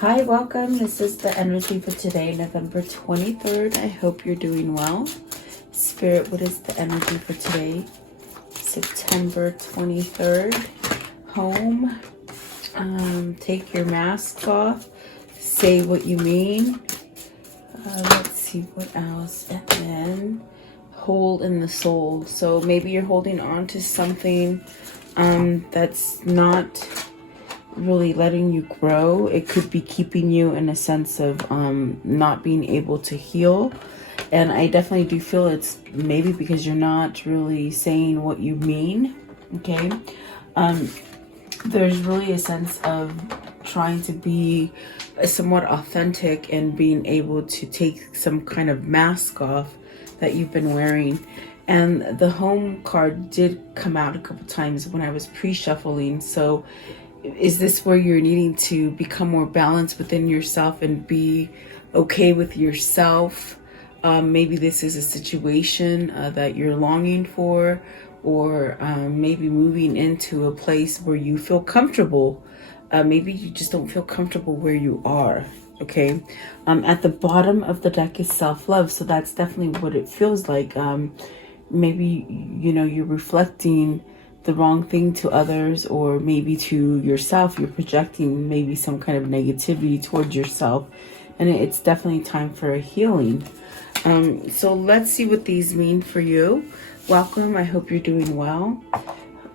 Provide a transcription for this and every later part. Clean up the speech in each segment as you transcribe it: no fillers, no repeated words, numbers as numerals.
Hi, welcome. This is the energy for today, November 23rd. I hope you're doing well. Spirit, what is the energy for today, September 23rd? Home. Take your mask off. Say what you mean. Let's see what else. And then hold in the soul. So maybe you're holding on to something that's not really letting you grow. It could be keeping you in a sense of not being able to heal. And I definitely do feel it's maybe because you're not really saying what you mean. Okay. There's really a sense of trying to be somewhat authentic and being able to take some kind of mask off that you've been wearing. And the home card did come out a couple times when I was pre-shuffling. So is this where you're needing to become more balanced within yourself and be okay with yourself? Maybe this is a situation that you're longing for, or maybe moving into a place where you feel comfortable. Maybe you just don't feel comfortable where you are. Okay. At the bottom of the deck is self-love. So that's definitely what it feels like. Maybe, you're reflecting the wrong thing to others, or maybe to yourself. You're projecting maybe some kind of negativity towards yourself, and it's definitely time for a healing. So let's see what these mean for you. Welcome. I hope you're doing well.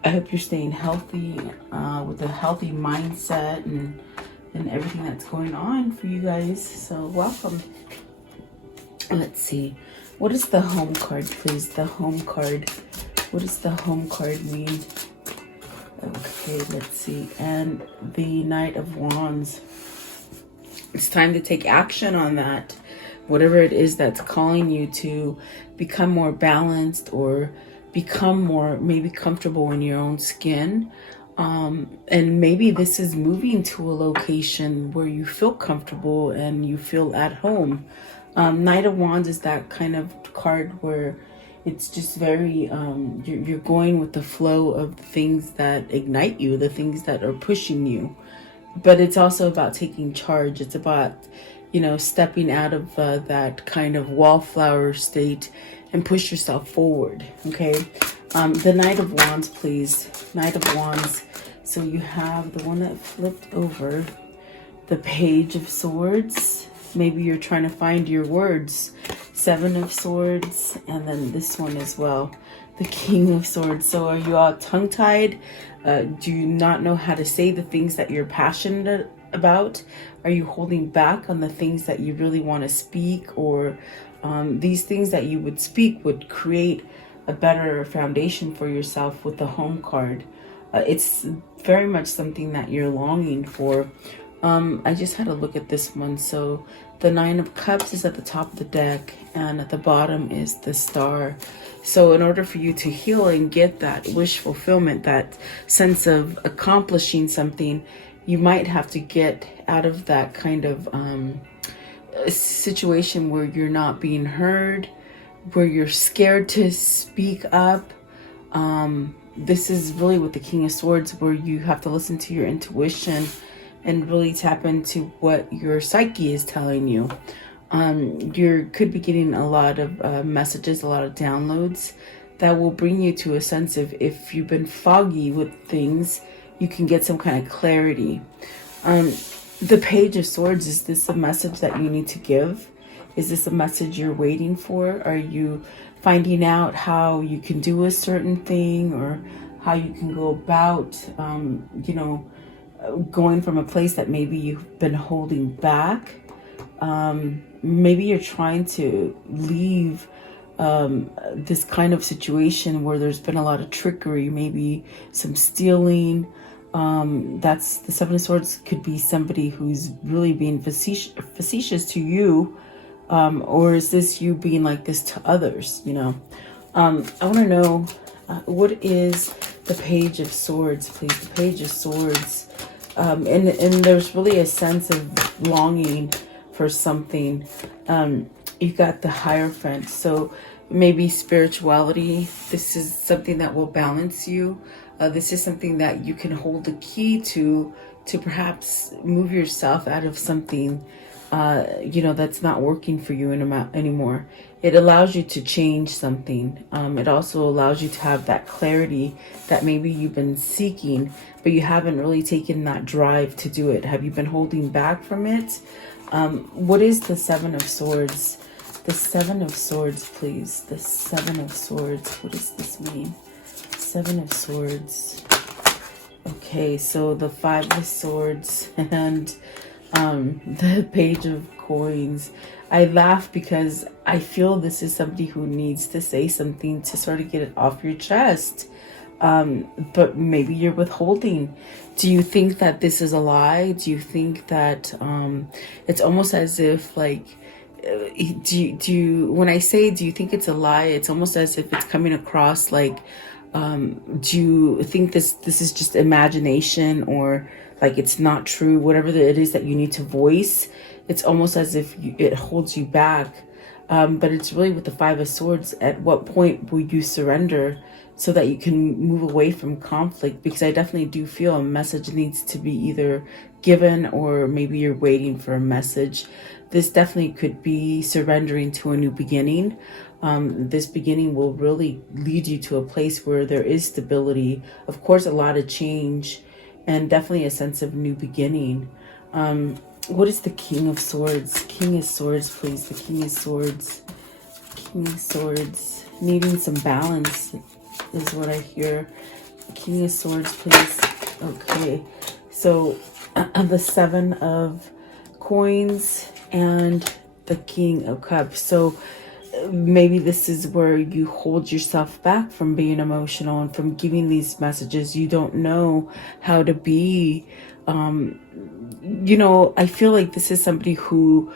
I hope you're staying healthy, with a healthy mindset and everything that's going on for you guys. So welcome. Let's see. What is the home card, please? The home card. What does the home card mean? Okay, let's see. And the Knight of Wands. It's time to take action on that. Whatever it is that's calling you to become more balanced, or become more maybe comfortable in your own skin. And maybe this is moving to a location where you feel comfortable and you feel at home. Knight of Wands is that kind of card where it's just very, you're going with the flow of the things that ignite you, the things that are pushing you. But it's also about taking charge. It's about, stepping out of that kind of wallflower state and push yourself forward. Okay. The Knight of Wands, please. Knight of Wands. So you have the one that flipped over, the Page of Swords. Maybe you're trying to find your words. Seven of Swords, and then this one as well, the King of Swords. So are you all tongue-tied? Do you not know how to say the things that you're passionate about? Are you holding back on the things that you really want to speak? Or these things that you would speak would create a better foundation for yourself with the home card. It's very much something that you're longing for. I just had a look at this one. So the Nine of Cups is at the top of the deck, and at the bottom is the Star. So in order for you to heal and get that wish fulfillment, that sense of accomplishing something, you might have to get out of that kind of situation where you're not being heard, where you're scared to speak up. This is really with the King of Swords, where you have to listen to your intuition and really tap into what your psyche is telling you. You could be getting a lot of messages, a lot of downloads that will bring you to a sense of, if you've been foggy with things, you can get some kind of clarity. The Page of Swords, is this a message that you need to give? Is this a message you're waiting for? Are you finding out how you can do a certain thing, or how you can go about, going from a place that maybe you've been holding back? Maybe you're trying to leave this kind of situation where there's been a lot of trickery, maybe some stealing. That's the Seven of Swords. Could be somebody who's really being facetious to you, or is this you being like this to others? I want to know, what is the Page of Swords, please? The Page of Swords. And there's really a sense of longing for something. You've got the Hierophant. So maybe spirituality. This is something that will balance you. This is something that you can hold the key to to perhaps move yourself out of something, that's not working for you anymore. It allows you to change something. It also allows you to have that clarity that maybe you've been seeking, but you haven't really taken that drive to do it. Have you been holding back from it? What is the Seven of Swords? The Seven of Swords, please. The Seven of Swords. What does this mean? Seven of Swords. Okay, so the Five of Swords and the Page of Coins. I laugh because I feel this is somebody who needs to say something to sort of get it off your chest. But maybe you're withholding. Do you think that this is a lie? Do you think that it's almost as if like, do you when I say do you think it's a lie, it's almost as if it's coming across like, do you think this is just imagination, or like it's not true, whatever it is that you need to voice? It's almost as if it holds you back. But it's really with the Five of Swords. At what point will you surrender so that you can move away from conflict? Because I definitely do feel a message needs to be either given, or maybe you're waiting for a message. This definitely could be surrendering to a new beginning. This beginning will really lead you to a place where there is stability. Of course, a lot of change, and definitely a sense of new beginning. What is the King of Swords? King of Swords, please. The King of Swords. King of Swords. Needing some balance is what I hear. King of Swords, please. Okay. So the Seven of Coins and the King of Cups. So maybe this is where you hold yourself back from being emotional and from giving these messages. You don't know how to be. I feel like this is somebody who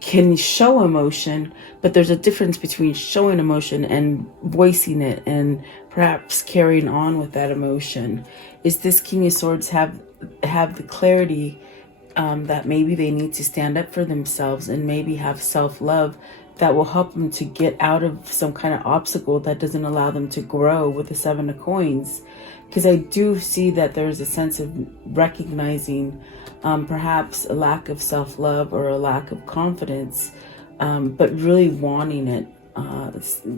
can show emotion, but there's a difference between showing emotion and voicing it and perhaps carrying on with that emotion. Is this King of Swords have the clarity that maybe they need to stand up for themselves and maybe have self-love that will help them to get out of some kind of obstacle that doesn't allow them to grow with the Seven of Coins? Because I do see that there's a sense of recognizing perhaps a lack of self-love or a lack of confidence, but really wanting it,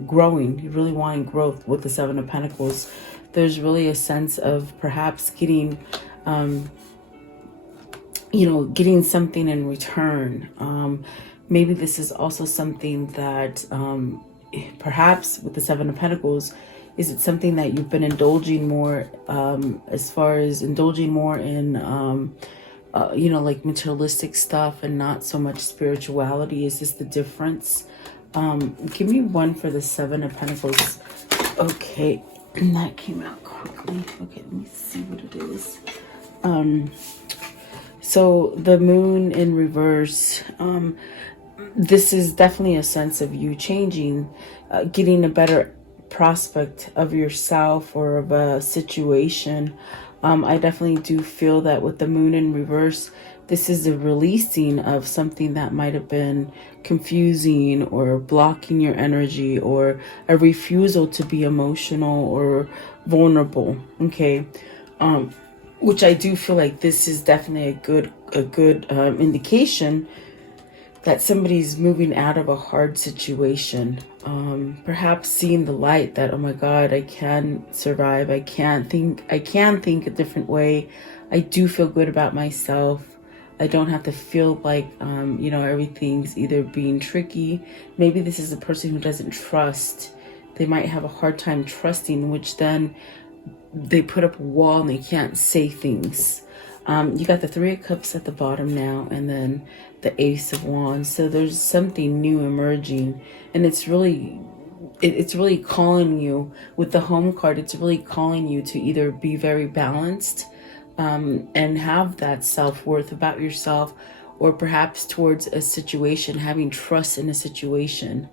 growing, really wanting growth with the Seven of Pentacles. There's really a sense of perhaps getting, getting something in return. Maybe this is also something that perhaps with the Seven of Pentacles, is it something that you've been indulging more, as far as indulging more in, like materialistic stuff and not so much spirituality? Is this the difference? Give me one for the Seven of Pentacles. Okay, and that came out quickly. Okay, let me see what it is. So the Moon in reverse. This is definitely a sense of you changing, getting a better prospect of yourself or of a situation. I definitely do feel that with the Moon in reverse, this is a releasing of something that might have been confusing or blocking your energy, or a refusal to be emotional or vulnerable. Okay. Which I do feel like this is definitely a good indication that somebody's moving out of a hard situation. Perhaps seeing the light that, oh my God, I can survive. I can think a different way. I do feel good about myself. I don't have to feel like, everything's either being tricky. Maybe this is a person who doesn't trust. They might have a hard time trusting, which then they put up a wall and they can't say things. You got the Three of Cups at the bottom now, and then the Ace of Wands. So there's something new emerging, and it's really calling you with the Home card. It's really calling you to either be very balanced, and have that self-worth about yourself, or perhaps towards a situation, having trust in a situation,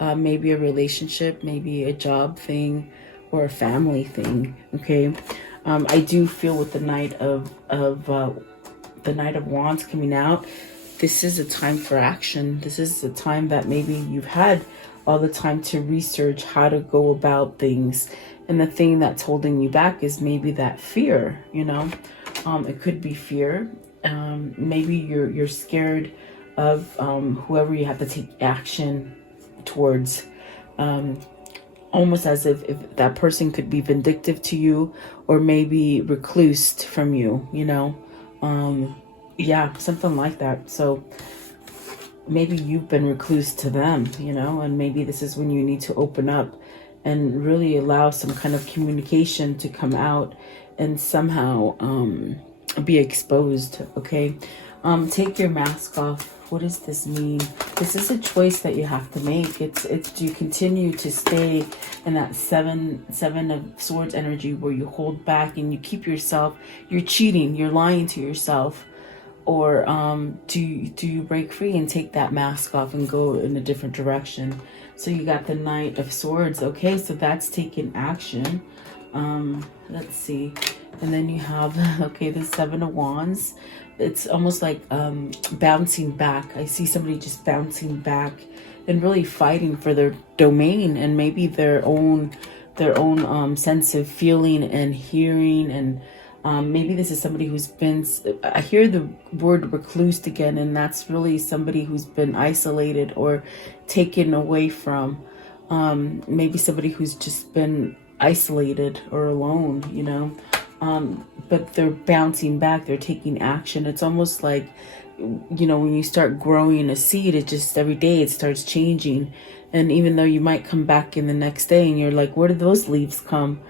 maybe a relationship, maybe a job thing, or a family thing. Okay. I do feel with the Knight of Wands coming out, this is a time for action. This is a time that maybe you've had all the time to research how to go about things, and the thing that's holding you back is maybe that fear. It could be fear. Maybe you're scared of whoever you have to take action towards. Almost as if that person could be vindictive to you, or maybe reclused from you, you know. Yeah, something like that. So maybe you've been recluse to them, you know, and maybe this is when you need to open up and really allow some kind of communication to come out and somehow be exposed. Okay. Take your mask off. What does this mean? This is a choice that you have to make. It's do you continue to stay in that seven of swords energy where you hold back and you keep yourself, you're cheating, you're lying to yourself, or do you break free and take that mask off and go in a different direction? So you got the Knight of Swords. Okay, so that's taking action. Let's see. And then you have, okay, the Seven of Wands. It's almost like bouncing back. I see somebody just bouncing back and really fighting for their domain and maybe their own sense of feeling and hearing. And maybe this is somebody who's been, I hear the word recluse again, and that's really somebody who's been isolated or taken away from. Maybe somebody who's just been isolated or alone, you know. But they're bouncing back, they're taking action. It's almost like, you know, when you start growing a seed, it just every day it starts changing. And even though you might come back in the next day and you're like, where did those leaves come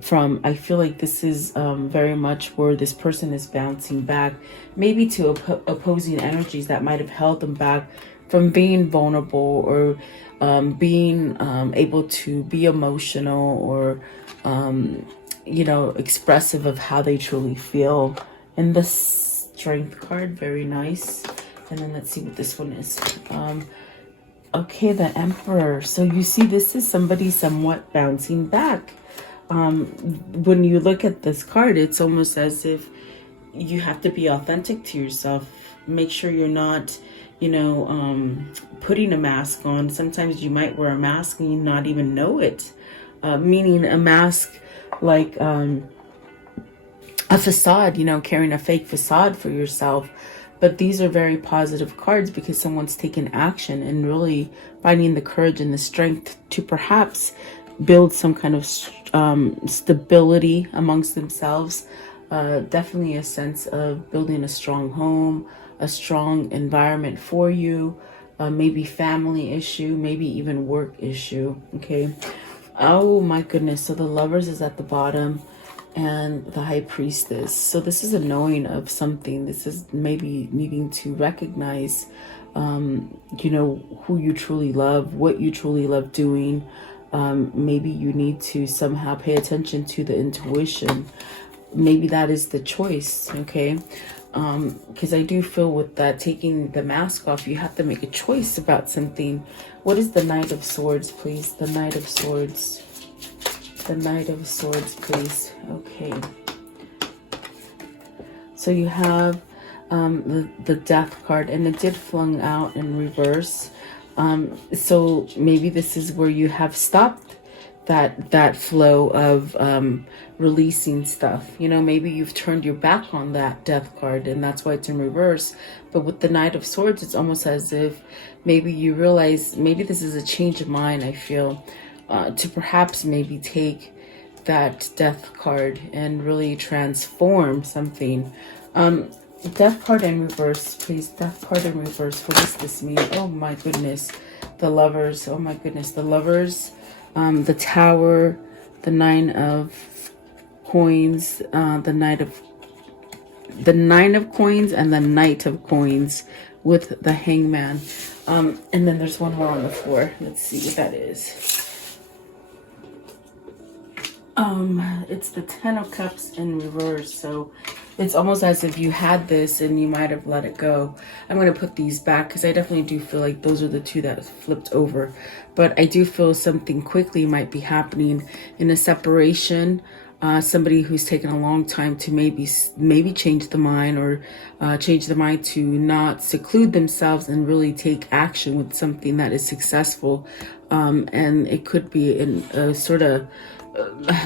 from? I feel like this is very much where this person is bouncing back, maybe to opposing energies that might have held them back from being vulnerable, or being able to be emotional, or you know, expressive of how they truly feel. And the Strength card, very nice. And then let's see what this one is. Okay, the Emperor. So you see, this is somebody somewhat bouncing back. When you look at this card, it's almost as if you have to be authentic to yourself. Make sure you're not, you know, putting a mask on. Sometimes you might wear a mask and you not even know it. Meaning a mask like a facade, you know, carrying a fake facade for yourself. But these are very positive cards because someone's taken action and really finding the courage and the strength to perhaps build some kind of stability amongst themselves. Definitely a sense of building a strong home, a strong environment for you, maybe family issue, maybe even work issue. Okay. Oh my goodness. So the Lovers is at the bottom and the High Priestess. So this is a knowing of something. This is maybe needing to recognize, you know, who you truly love, what you truly love doing. Maybe you need to somehow pay attention to the intuition. Maybe that is the choice. Okay. Because I do feel with that, taking the mask off, you have to make a choice about something. What is the Knight of Swords, please? The Knight of Swords. The Knight of Swords, please. Okay. So you have the Death card, and it did flung out in reverse. So maybe this is where you have stopped that flow of releasing stuff. You know, maybe you've turned your back on that Death card and that's why it's in reverse. But with the Knight of Swords, it's almost as if maybe you realize maybe this is a change of mind, I feel, to perhaps maybe take that Death card and really transform something. Death card in reverse, please. Death card in reverse. What does this mean? Oh my goodness. The Lovers. Oh my goodness. The Lovers. The Tower, the Nine of Coins, the Nine of Coins, and the Knight of Coins with the Hangman. And then there's one more on the floor. Let's see what that is. It's the Ten of Cups in reverse. So it's almost as if you had this and you might have let it go. I'm going to put these back because I definitely do feel like those are the two that flipped over. But I do feel something quickly might be happening in a separation. Somebody who's taken a long time to maybe change the mind, or change the mind to not seclude themselves and really take action with something that is successful. And it could be in a sort of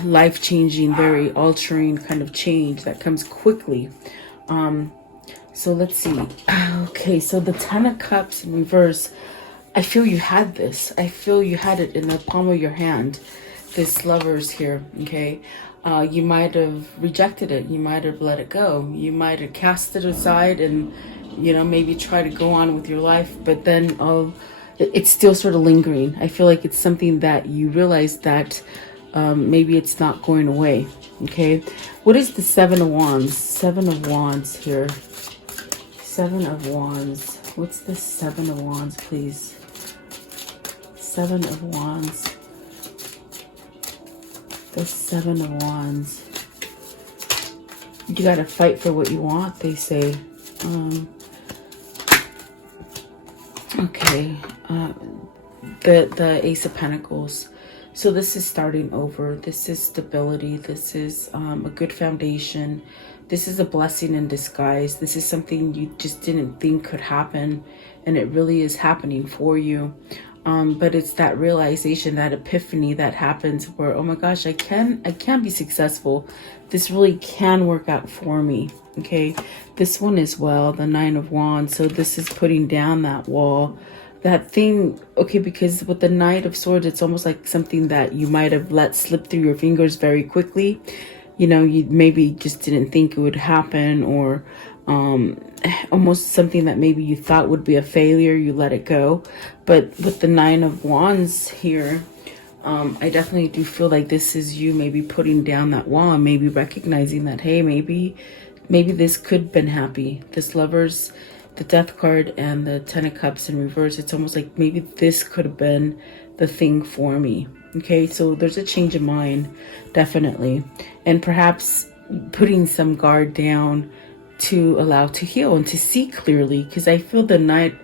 life-changing, very altering kind of change that comes quickly. So let's see. Okay, so the Ten of Cups in reverse. I feel you had this. I feel you had it in the palm of your hand. This Lovers here, okay? You might have rejected it. You might have let it go. You might have cast it aside and, maybe try to go on with your life. But then it's still sort of lingering. I feel like it's something that you realize that maybe it's not going away, okay? What is the Seven of Wands? Seven of Wands here. Seven of Wands. What's the Seven of Wands, please? Seven of Wands. The Seven of Wands. You gotta fight for what you want, they say. Okay. The Ace of Pentacles. So this is starting over. This is stability. This is a good foundation. This is a blessing in disguise. This is something you just didn't think could happen, and it really is happening for you. But it's that realization, that epiphany that happens where, oh my gosh, I can be successful. This really can work out for me. Okay, this one as well, the Nine of Wands. So this is putting down that wall, that thing. Okay, because with the Knight of Swords, it's almost like something that you might have let slip through your fingers very quickly. You maybe just didn't think it would happen, or almost something that maybe you thought would be a failure, you let it go. But with the Nine of Wands here, I definitely do feel like this is you maybe putting down that wall and maybe recognizing that, hey, maybe this could have been happy. This Lovers, the Death card, and the Ten of Cups in reverse, it's almost like maybe this could have been the thing for me. Okay, so there's a change of mind, definitely. And perhaps putting some guard down to allow to heal and to see clearly. Because I feel the Knight,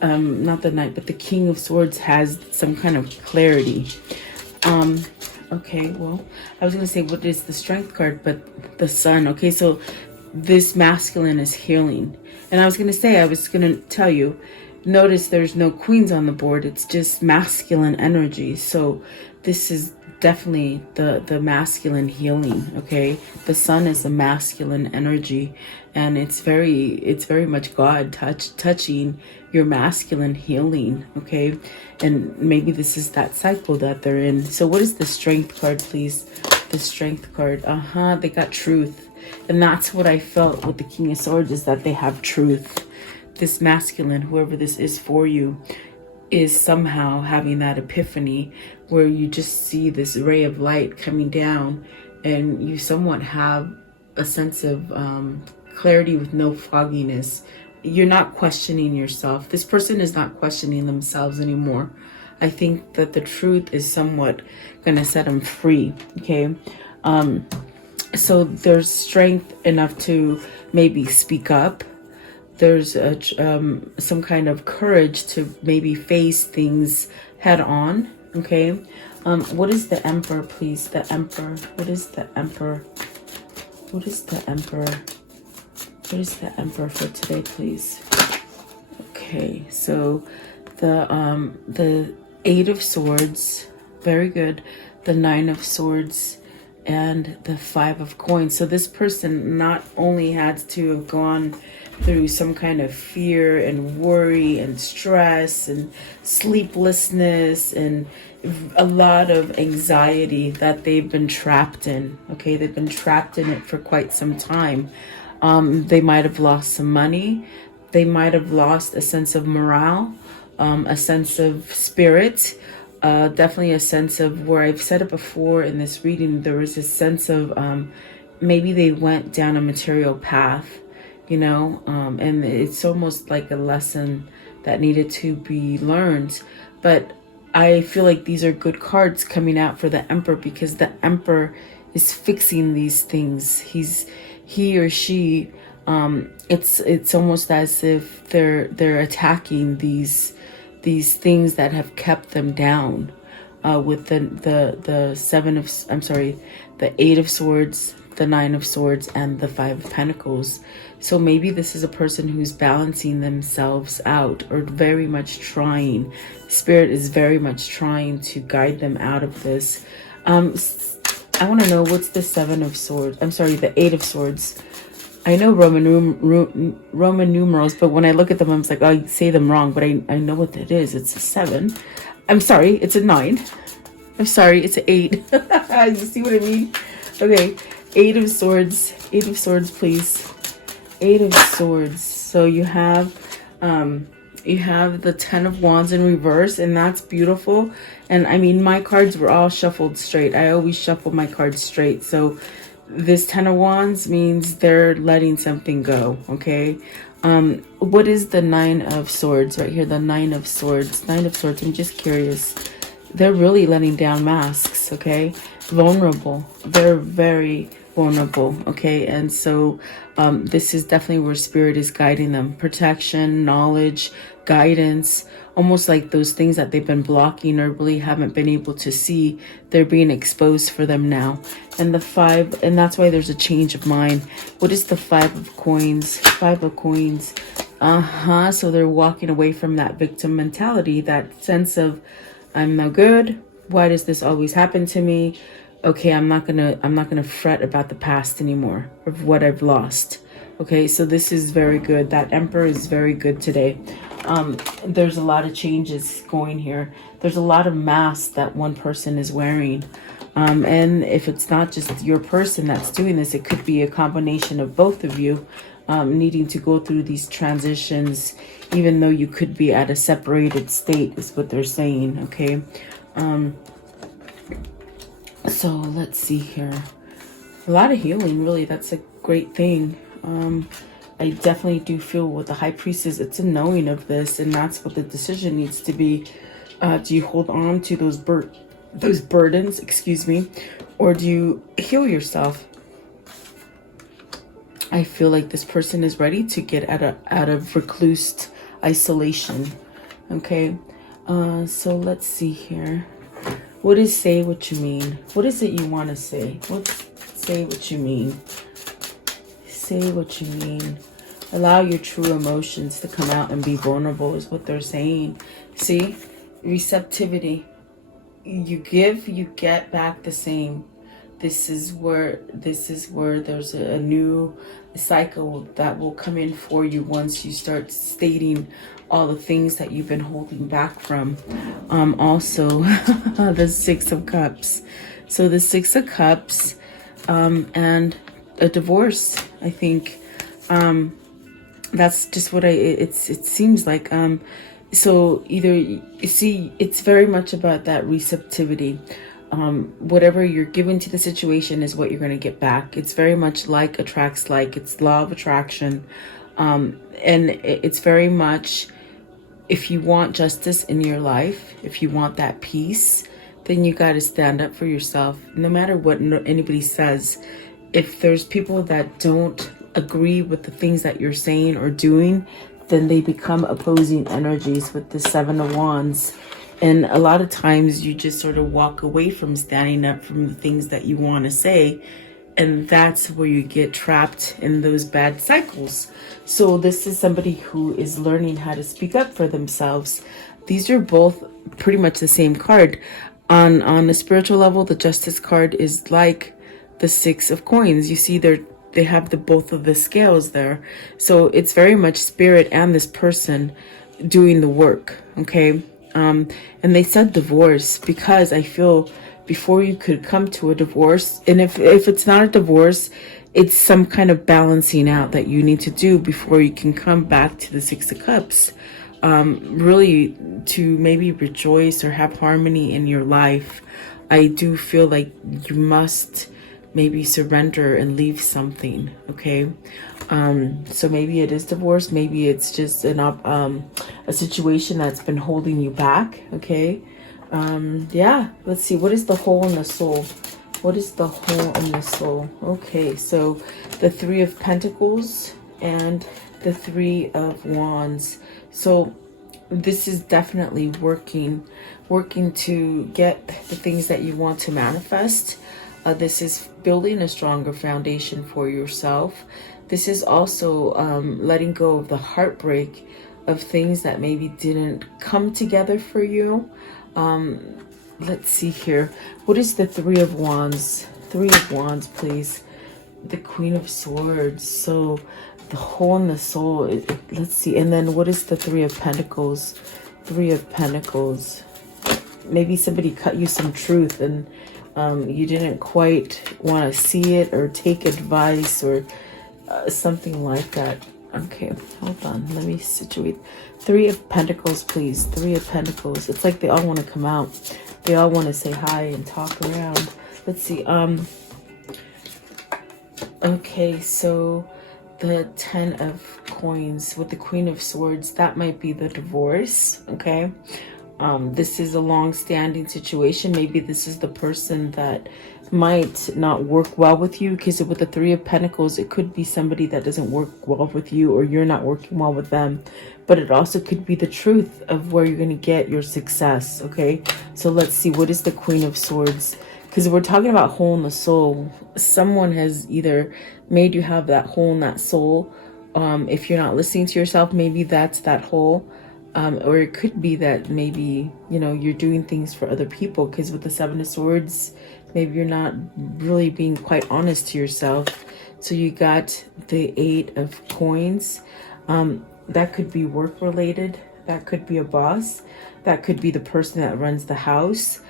not the Knight, but the King of Swords has some kind of clarity. Okay, well, I was going to say, what is the Strength card? But the Sun. Okay, so this masculine is healing. And I was going to tell you, notice there's no queens on the board. It's just masculine energy. So this is definitely the masculine healing. Okay, the Sun is the masculine energy, and it's very much God touching your masculine healing. Okay, and maybe this is that cycle that they're in. So what is the Strength card, please? The Strength card. They got truth, and that's what I felt with the King of Swords, is that they have truth. This masculine, whoever this is for you, is somehow having that epiphany where you just see this ray of light coming down, and you somewhat have a sense of clarity with no fogginess. You're not questioning yourself. This person is not questioning themselves anymore. I think that the truth is somewhat going to set them free. Okay, so there's strength enough to maybe speak up. There's some kind of courage to maybe face things head on. Okay, what is the Emperor, please? The Emperor. What is the Emperor? What is the Emperor? What is the Emperor for today, please? Okay, so the Eight of Swords, very good. The Nine of Swords, and the Five of Coins. So this person not only had to have gone through some kind of fear and worry and stress and sleeplessness and a lot of anxiety that they've been trapped in. Okay, they've been trapped in it for quite some time. They might have lost some money. They might have lost a sense of morale, a sense of spirit, definitely a sense of, where I've said it before in this reading, there was a sense of maybe they went down a material path, and it's almost like a lesson that needed to be learned. But I feel like these are good cards coming out for the Emperor, because the Emperor is fixing these things. He or she, it's almost as if they're attacking these things that have kept them down, with the Eight of Swords, the Nine of Swords, and the Five of Pentacles. So maybe this is a person who's balancing themselves out, or very much trying. Spirit is very much trying to guide them out of this. I want to know what's the Seven of Swords. I'm sorry, the Eight of Swords. I know Roman numerals, but when I look at them, I'm like, oh, I say them wrong, but I know what it is. It's a 7. I'm sorry, it's a 9. I'm sorry, it's an 8. You see what I mean? Okay, 8 of Swords. 8 of Swords, please. 8 of Swords. So you have the 10 of Wands in reverse, and that's beautiful. And I mean, my cards were all shuffled straight. I always shuffle my cards straight. So this 10 of Wands means they're letting something go, okay? What is the 9 of Swords right here? The 9 of Swords. 9 of Swords, I'm just curious. They're really letting down masks, okay? Vulnerable. They're very vulnerable, okay? And so this is definitely where Spirit is guiding them. Protection, knowledge, guidance, almost like those things that they've been blocking or really haven't been able to see, they're being exposed for them now. And the 5, and that's why there's a change of mind. What is the 5 of Coins? 5 of Coins. So they're walking away from that victim mentality, that sense of, I'm no good. Why does this always happen to me? Okay, I'm not gonna fret about the past anymore, of what I've lost. Okay, so this is very good. That Emperor is very good today. There's a lot of changes going here. There's a lot of masks that one person is wearing. And if it's not just your person that's doing this, it could be a combination of both of you needing to go through these transitions, even though you could be at a separated state, is what they're saying, okay? So let's see here. A lot of healing, really. That's a great thing. I definitely do feel with the High Priestess, it's a knowing of this, and that's what the decision needs to be. Do you hold on to those burdens, excuse me, or do you heal yourself? I feel like this person is ready to get out of recluse isolation. Okay, so let's see here. What is say what you mean? What is it you want to say? What's say what you mean? Say what you mean. Allow your true emotions to come out and be vulnerable is what they're saying. See? Receptivity. You give, you get back the same. This is where there's a new cycle that will come in for you once you start stating all the things that you've been holding back from. Also, the 6 of Cups. So the 6 of Cups and a divorce, I think. That's just what it seems like. So either, you see, it's very much about that receptivity. Whatever you're giving to the situation is what you're going to get back. It's very much like attracts like. It's law of attraction. And it's very much, if you want justice in your life, if you want that peace, then you got to stand up for yourself. No matter what anybody says, if there's people that don't agree with the things that you're saying or doing, then they become opposing energies with the 7 of Wands. And a lot of times you just sort of walk away from standing up from the things that you want to say. And that's where you get trapped in those bad cycles. So this is somebody who is learning how to speak up for themselves. These are both pretty much the same card. On a spiritual level, the Justice card is like the 6 of Coins. You see they have both of the scales there. So it's very much Spirit and this person doing the work, okay? And they said divorce because I feel before you could come to a divorce, and if it's not a divorce, it's some kind of balancing out that you need to do before you can come back to the 6 of Cups. Really to maybe rejoice or have harmony in your life. I do feel like you must maybe surrender and leave something, okay? So maybe it is divorce, maybe it's just a situation that's been holding you back, okay? Yeah, let's see, what is the hole in the soul? What is the hole in the soul? Okay, so the 3 of Pentacles and the 3 of Wands. So this is definitely working to get the things that you want to manifest. This is building a stronger foundation for yourself. This is also letting go of the heartbreak of things that maybe didn't come together for you. Let's see here. What is the 3 of Wands? Three of Wands, please. The Queen of Swords. So the hole in the soul. Let's see. And then what is the Three of Pentacles? Three of Pentacles. Maybe somebody cut you some truth and you didn't quite want to see it or take advice or something like that. Okay, hold on. Let me situate. Three of Pentacles, please. Three of Pentacles. It's like they all want to come out. They all want to say hi and talk around. Let's see. Okay, so the 10 of Coins with the Queen of Swords, that might be the divorce, okay? This is a long-standing situation. Maybe this is the person that might not work well with you, because with the Three of Pentacles, it could be somebody that doesn't work well with you, or you're not working well with them. But it also could be the truth of where you're going to get your success, okay? So let's see, what is the Queen of Swords? Because we're talking about hole in the soul. Someone has either made you have that hole in that soul. If you're not listening to yourself, maybe that's that hole. Or it could be that maybe, you know, you're doing things for other people. Because with the Seven of Swords, maybe you're not really being quite honest to yourself. So you got the Eight of Coins. That could be work related. That could be a boss. That could be the person that runs the house.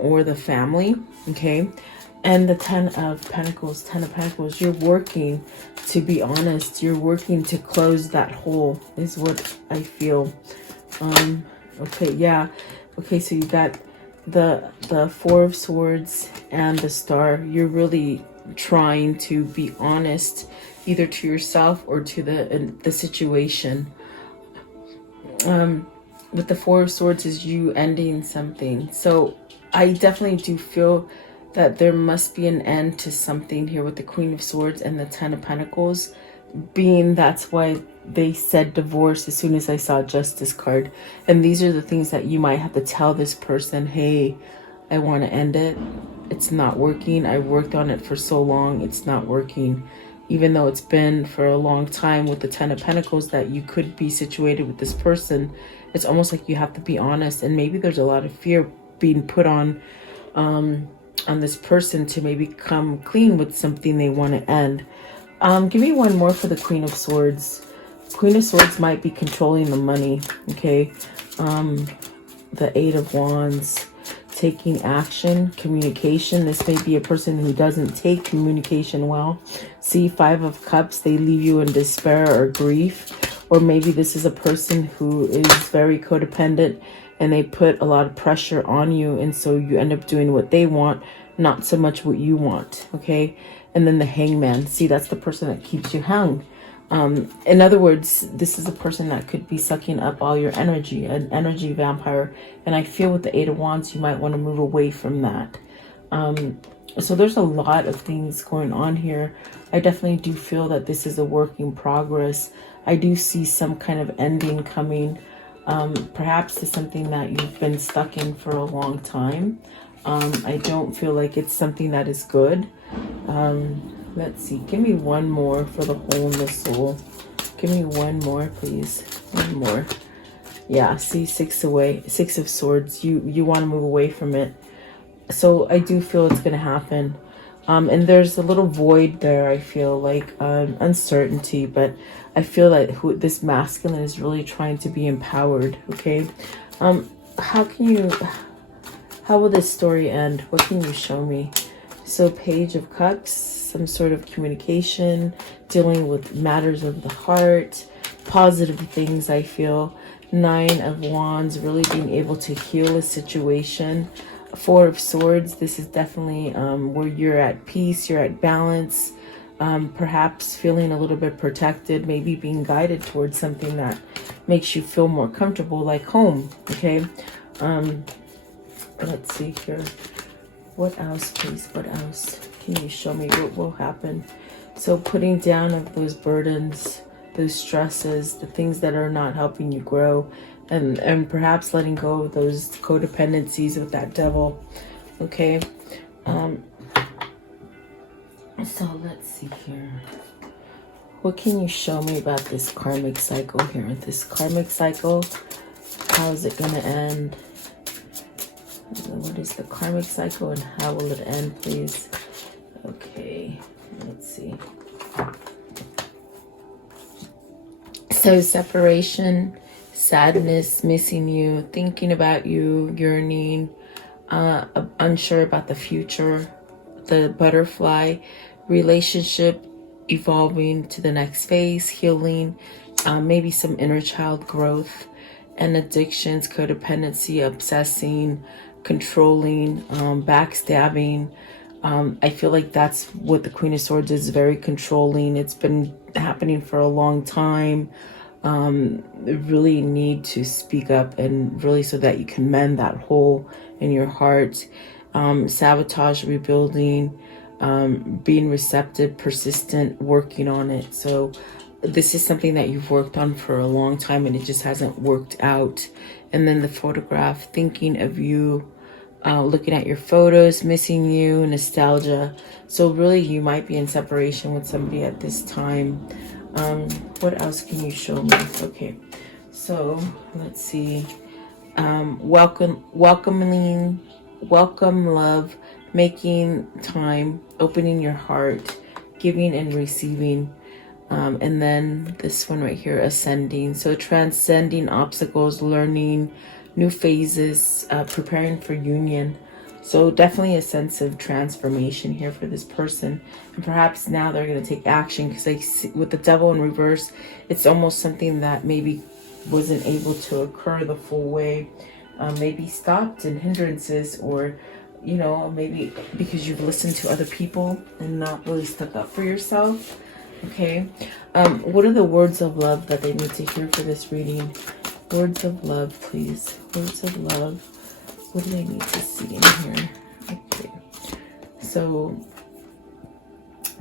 Or the family, okay? And the 10 of Pentacles, 10 of Pentacles, you're working to be honest. You're working to close that hole is what I feel. Okay, yeah. Okay, so you got the Four of Swords and the Star. You're really trying to be honest, either to yourself or to the situation. With the Four of Swords is you ending something. So I definitely do feel that there must be an end to something here with the Queen of Swords and the 10 of Pentacles, being that's why they said divorce as soon as I saw Justice card. And these are the things that you might have to tell this person, hey, I want to end it. It's not working. I worked on it for so long. It's not working. Even though it's been for a long time with the 10 of Pentacles that you could be situated with this person, it's almost like you have to be honest. And maybe there's a lot of fear being put on this person to maybe come clean with something they want to end. Give me one more for the Queen of Swords. Queen of Swords might be controlling the money, okay? The Eight of Wands, taking action, communication. This may be a person who doesn't take communication well. See, Five of Cups, they leave you in despair or grief. Or maybe this is a person who is very codependent and they put a lot of pressure on you, and so you end up doing what they want, not so much what you want, okay? And then the Hangman. See, that's the person that keeps you hung. In other words, this is a person that could be sucking up all your energy, an energy vampire. And I feel with the Eight of Wands, you might want to move away from that. So there's a lot of things going on here. I definitely do feel that this is a work in progress. I do see some kind of ending coming. Perhaps to something that you've been stuck in for a long time. I don't feel like it's something that is good. Let's see. Give me one more for the hole in the soul. Give me one more, please. One more. Yeah, see, Six of Swords. You want to move away from it. So I do feel it's going to happen. And there's a little void there, I feel like, uncertainty, but I feel like this masculine is really trying to be empowered, okay? How will this story end? What can you show me? So Page of Cups, some sort of communication, dealing with matters of the heart, positive things, I feel. Nine of Wands, really being able to heal a situation. Four of Swords, this is definitely where you're at peace, you're at balance, perhaps feeling a little bit protected, maybe being guided towards something that makes you feel more comfortable, like home, okay? Let's see here. What else, please? What else? Can you show me what will happen? So putting down of those burdens, those stresses, the things that are not helping you grow, and perhaps letting go of those codependencies with that devil, okay? So let's see here. What can you show me about this karmic cycle here? This karmic cycle, how is it going to end? What is the karmic cycle and how will it end, please? Okay, let's see. So separation, sadness, missing you, thinking about you, yearning, unsure about the future, the butterfly, relationship evolving to the next phase, healing, maybe some inner child growth, and addictions, codependency, obsessing, controlling, backstabbing. I feel like that's what the Queen of Swords is, very controlling. It's been happening for a long time. Really need to speak up, and really so that you can mend that hole in your heart. Sabotage, rebuilding, being receptive, persistent, working on it. So this is something that you've worked on for a long time and it just hasn't worked out. And then the photograph, thinking of you, looking at your photos, missing you, nostalgia. So really you might be in separation with somebody at this time. What else can you show me? Okay, so let's see. Welcome love, making time, opening your heart, giving and receiving. And then this one right here, ascending. So transcending obstacles, learning new phases, preparing for union. So definitely a sense of transformation here for this person. And perhaps now they're going to take action, because I see with the devil in reverse, it's almost something that maybe wasn't able to occur the full way. Maybe stopped in hindrances, or, you know, maybe because you've listened to other people and not really stuck up for yourself. Okay. What are the words of love that they need to hear for this reading? Words of love, please. Words of love. What do they need to see in here? Okay. So,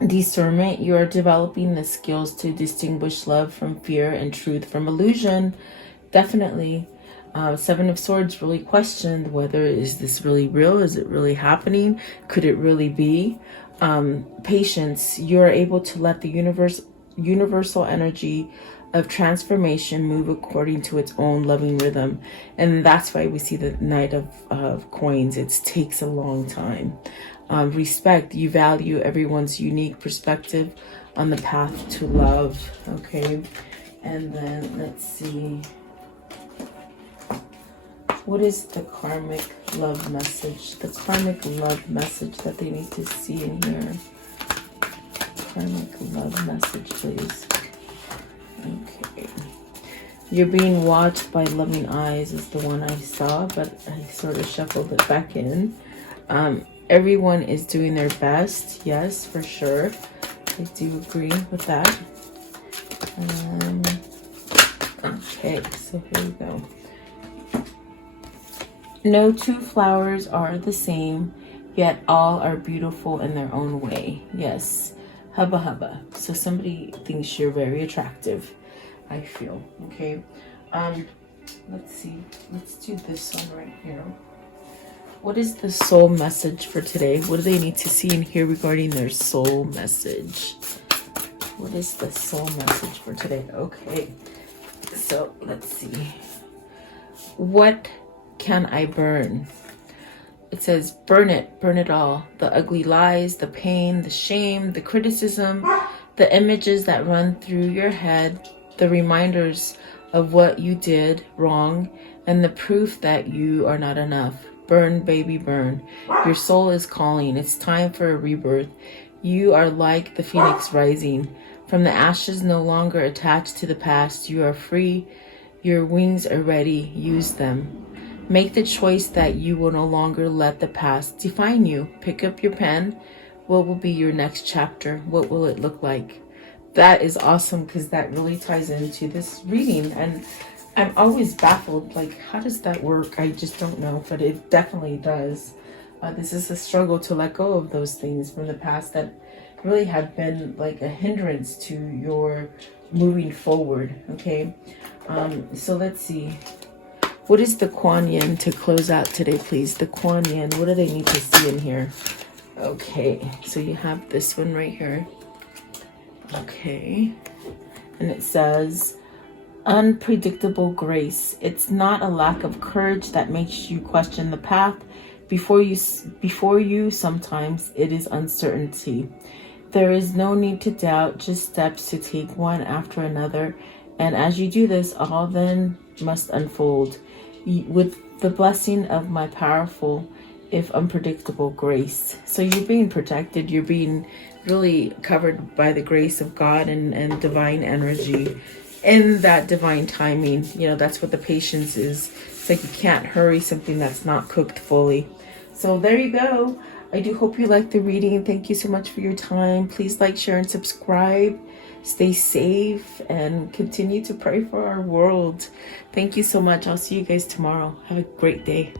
discernment. You are developing the skills to distinguish love from fear and truth from illusion. Definitely. Seven of Swords really questioned whether, is this really real? Is it really happening? Could it really be? Patience. You are able to let the universal energy of transformation move according to its own loving rhythm. And that's why we see the Knight of Coins. It takes a long time. Respect. You value everyone's unique perspective on the path to love. Okay. And then let's see. What is the karmic love message? The karmic love message that they need to see in here. Karmic love message, please. Okay. You're being watched by loving eyes is the one I saw, but I sort of shuffled it back in. Everyone is doing their best. Yes, for sure. I do agree with that. Okay, so here we go. No two flowers are the same, yet all are beautiful in their own way. Yes. Hubba hubba. So somebody thinks you're very attractive, I feel. Okay. Let's see. Let's do this one right here. What is the soul message for today? What do they need to see and hear regarding their soul message? What is the soul message for today? Okay. So let's see. What can I burn? It says, burn it all. The ugly lies, the pain, the shame, the criticism, the images that run through your head, the reminders of what you did wrong, and the proof that you are not enough. Burn, baby, burn. Your soul is calling. It's time for a rebirth. You are like the phoenix rising from the ashes, no longer attached to the past. You are free. Your wings are ready. Use them. Make the choice that you will no longer let the past define you. Pick up your pen. What will be your next chapter? What will it look like? That is awesome, because that really ties into this reading. And I'm always baffled, like, how does that work? I just don't know, but it definitely does. This is a struggle to let go of those things from the past that really have been like a hindrance to your moving forward. Okay. So let's see. What is the Kuan Yin to close out today, please? The Kuan Yin, what do they need to see in here? Okay, so you have this one right here. Okay. And it says, unpredictable grace. It's not a lack of courage that makes you question the path. before you sometimes it is uncertainty. There is no need to doubt, just steps to take one after another. And as you do this, all then must unfold with the blessing of my powerful, if unpredictable grace. So you're being protected. You're being really covered by the grace of God and divine energy in that divine timing. You know, that's what the patience is. It's like you can't hurry something that's not cooked fully. So there you go. I do hope you liked the reading. Thank you so much for your time. Please like, share, and subscribe. Stay safe and continue to pray for our world. Thank you so much. I'll see you guys tomorrow. Have a great day.